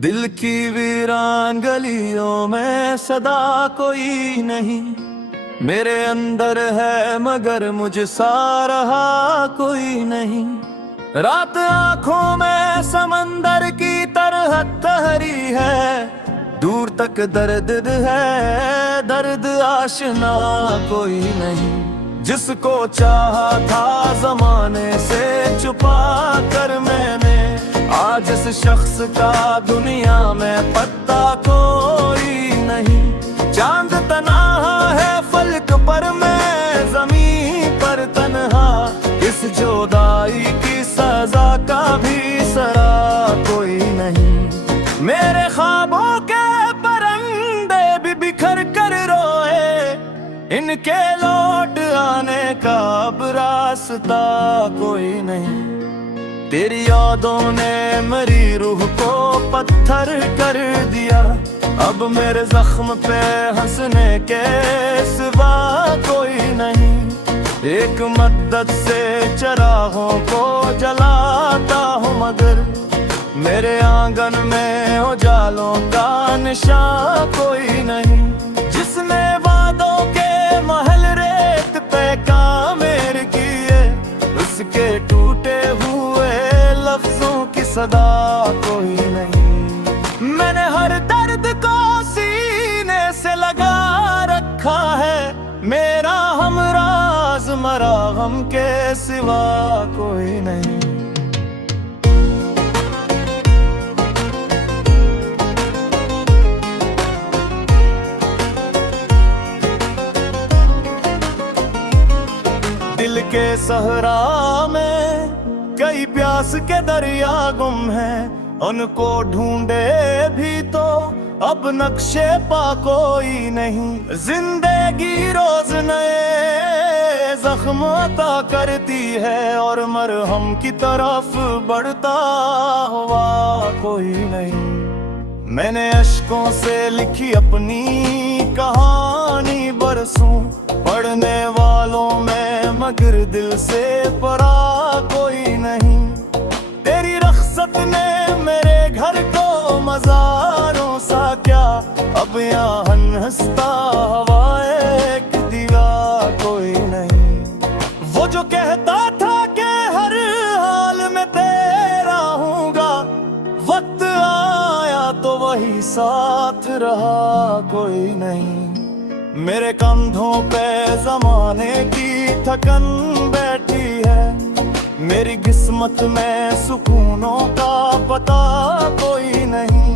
दिल की वीरान गलियों में सदा कोई नहीं, मेरे अंदर है मगर मुझसा रहा कोई नहीं। रात आंखों में समंदर की तरह तहरी है, दूर तक दर्द है, दर्द आशना कोई नहीं। जिसको चाहा था जमाने से छुपा कर मैंने, आज इस शख्स का दुनिया में पत्ता कोई नहीं। चांद तन्हा है फलक पर, मैं जमीन पर तन्हा, इस जुदाई की सजा का भी सरा कोई नहीं। मेरे ख्वाबों के परिंदे भी बिखर कर रोए, इनके लौट आने का अब रास्ता कोई नहीं। तेरी यादों ने मेरी रूह को पत्थर कर दिया, अब मेरे जख्म पे हंसने के सिवा कोई नहीं। एक मद्दत से चरागों को जलाता हूँ मगर मेरे आंगन में उजालों का निशान कोई नहीं। जिसने वादों के महल रेत पे कामेर किए, उसके टूटे हुए लफ्जों की सदा कोई नहीं। मैंने हर दर्द को सीने से लगा रखा है, मेरा हमराज मरा गम के सिवा कोई नहीं। दिल के सहरा में कई प्यास के दरिया गुम हैं, उनको ढूंढे भी तो अब नक्शे पा कोई नहीं। जिंदगी रोज नए जख्म अता करती है और मरहम की तरफ बढ़ता हुआ कोई नहीं। मैंने अश्कों से लिखी अपनी कहानी बरसों, पढ़ने वालों में मगर दिल से परा कोई नहीं। तेरी रख्सत ने मेरे घर को मज़ारों सा क्या, अब यहाँ हंसता हवाए की दीवार कोई नहीं। वो जो कहता था कि हर हाल में तेरा हूँगा, वक्त आया तो वही साथ रहा कोई नहीं। मेरे कंधों पे जमाने की थकन बैठी है, मेरी किस्मत में सुकूनों का पता कोई नहीं।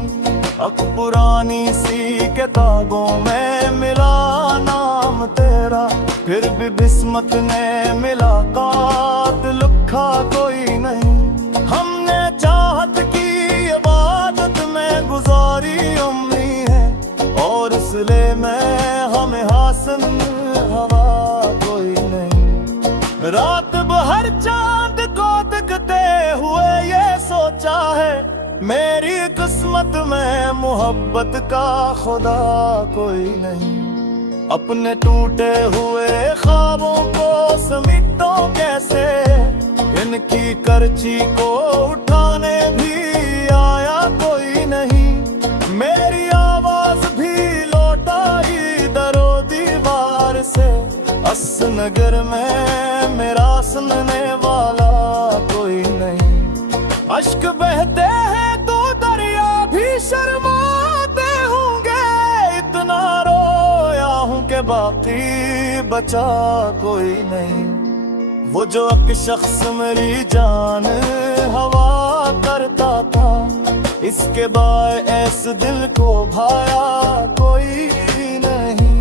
अब पुरानी सी किताबों में मिला नाम तेरा, फिर भी किस्मत ने मुलाकात लिखा कोई नहीं। हमने चाहत की इबादत में गुजारी उम्री है, और इसलिए मैं हमें हासिल हवा कोई नहीं। रात भर चांद को दिखते हुए ये सोचा है, मेरी किस्मत में मोहब्बत का खुदा कोई नहीं। अपने टूटे हुए ख्वाबों को समेटो कैसे, इनकी करची को उठाने भी आया कोई नहीं। मेरी आवाज भी लौटाई दरो दीवार से, अस नगर में मेरा सुनने वाला कोई नहीं। अश्क बहते हैं तो दरिया भी शर्माते होंगे, इतना रोया हूँ कि बाकी बचा कोई नहीं। वो जो एक शख्स मेरी जान हवा करता था, इसके बाद ऐसे दिल को भाया कोई नहीं।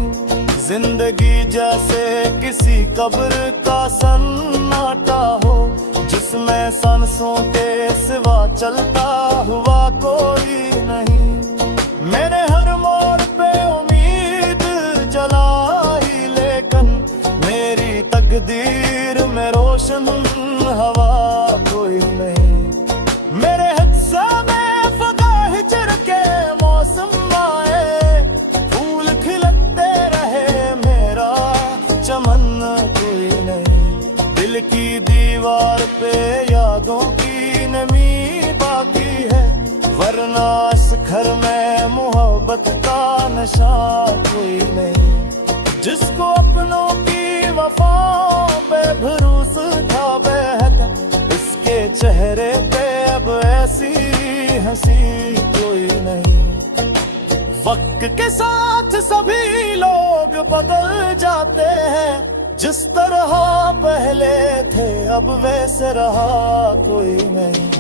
जिंदगी जैसे किसी कब्र का सन्नाटा हो, जिसमें सांसों के सिवा चलता हुआ कोई नहीं। मैंने हर मोड़ पे उम्मीद जलाई, लेकिन मेरी तकदीर में रोशन हवा कोई नहीं। मेरे हिस्सा में फगा हिजर के मौसम आए, फूल खिलते रहे, मेरा चमन कोई नहीं। दिल की दीवार पे यादों की नमी बाकी है, वरना इस घर में मोहब्बत का नशा कोई नहीं। जिसको अपनों की वफाओं पे भरोसा था बेहद, इसके चेहरे पे अब ऐसी हंसी कोई नहीं। वक्त के साथ सभी लोग बदल जाते हैं, जिस तरह पहले थे अब वैसे रहा कोई नहीं।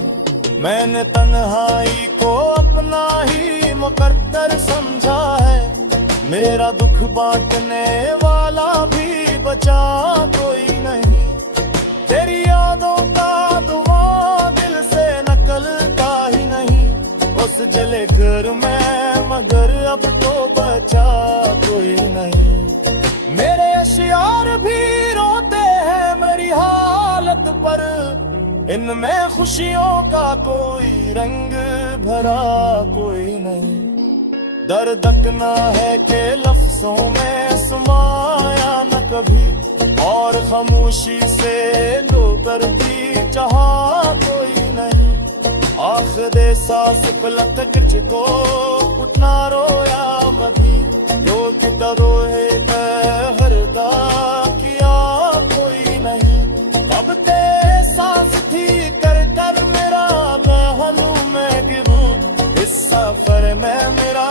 मैंने तन्हाई को अपना ही मुकद्दर समझा है, मेरा दुख बांटने वाला भी बचा कोई नहीं। तेरी यादों का धुआं दिल से निकलता ही नहीं, उस जले घर में मगर अब तो बचा कोई नहीं। मेरे अशियार भी रोते हैं मेरी हालत पर, इनमें खुशियों का कोई रंग भरा कोई नहीं। दर्द इतना है कि लफ्जों में समाया न कभी, और खामोशी से जो करती चाहा कोई नहीं। आखिर सांस पलक तुझको उतना रोया मधी, जो कि रोए हरदा किया कोई नहीं। अब तेरे सांस थी कर कर मेरा मैं हलूं मैं गिरूं, इस सफर में मेरा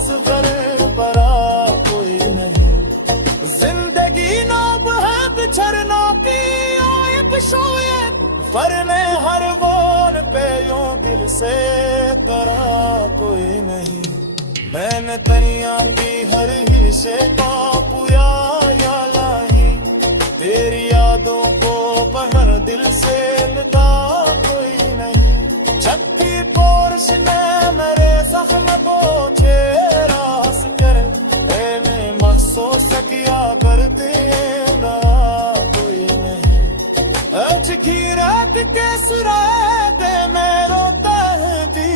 सफर परा कोई नहीं। जिंदगी नाब है बिछड़ना की आयब शोयब, फरने हर बोल पे यूं दिल से करा कोई नहीं। मैंने तनिया की हर हिस्से का पूरा या लाई, तेरी यादों को पहर दिल से मिटा कोई नहीं। छत्ती पोर्श में मेरे जख्म को चेहरा हंस कर, मैंने मखसो सकिया कर देगा कोई नहीं। आज की रात के सुराते में रोता है दी,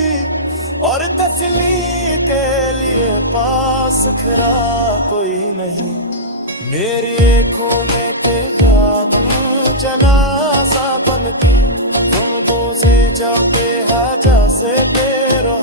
और तसली के लिए पास खड़ा कोई नहीं। मेरे खोने के जाम जनाजा बनती, तुम बोझे जाते हाजा से बेरो